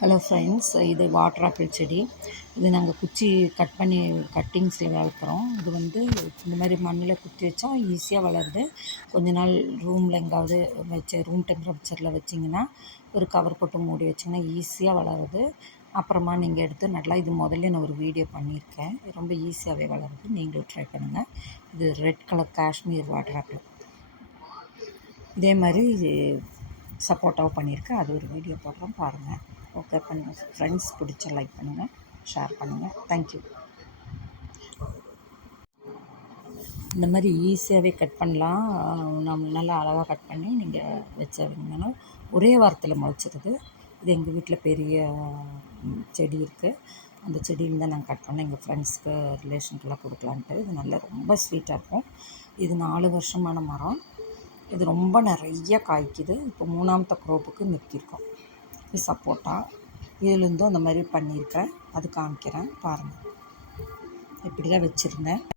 Hello friends, இது water apple செடி. இது நாங்கள் குச்சி கட் பண்ணி கட்டிங்ஸில் வளர்க்குறோம். இது இந்த மாதிரி மண்ணில் குத்தி வச்சா ஈஸியாக வளருது. கொஞ்ச நாள் ரூமில் எங்காவது ரூம் டெம்பரேச்சரில் வச்சிங்கன்னா ஒரு கவர் போட்டு மூடி வச்சிங்கன்னா ஈஸியாக வளருது. அப்புறமா நீங்கள் எடுத்து நல்லா இது முதல்ல நான் ஒரு வீடியோ பண்ணியிருக்கேன். ரொம்ப ஈஸியாகவே வளருது. நீங்களும் ட்ரை பண்ணுங்கள். இது red colour Kashmir water apple. இதே மாதிரி சப்போட்டாவும் பண்ணியிருக்கேன். அது ஒரு வீடியோ போடுறோம், பாருங்கள். ஓகே பண்ணுங்கள் ஃப்ரெண்ட்ஸ். பிடிச்ச லைக் பண்ணுங்கள், ஷேர் பண்ணுங்கள். தேங்க்யூ. இந்த மாதிரி ஈஸியாகவே கட் பண்ணலாம். நம்ம நல்லா அழகாக கட் பண்ணி நீங்கள் வச்சிங்கன்னா ஒரே வாரத்தில் முளைச்சிருது. இது எங்கள் வீட்டில் பெரிய செடி இருக்குது. அந்த செடியிலேருந்து நாங்கள் கட் பண்ணேன் எங்கள் ஃப்ரெண்ட்ஸ்க்கு ரிலேஷனுக்கெல்லாம் கொடுக்கலான்ட்டு. இது நல்லா ரொம்ப ஸ்வீட்டாக இருக்கும். இது 4 வருஷமான மரம். இது ரொம்ப நிறைய காய்க்குது. இப்போ 3ஆவது க்ரோப்புக்கு நிறுத்தியிருக்கோம். இது சப்போட்டா. இதுலேருந்தும் அந்த மாதிரி பண்ணியிருக்கேன். அது காமிக்கிறேன் பாருங்கள். இப்படி தான் வச்சுருந்தேன்.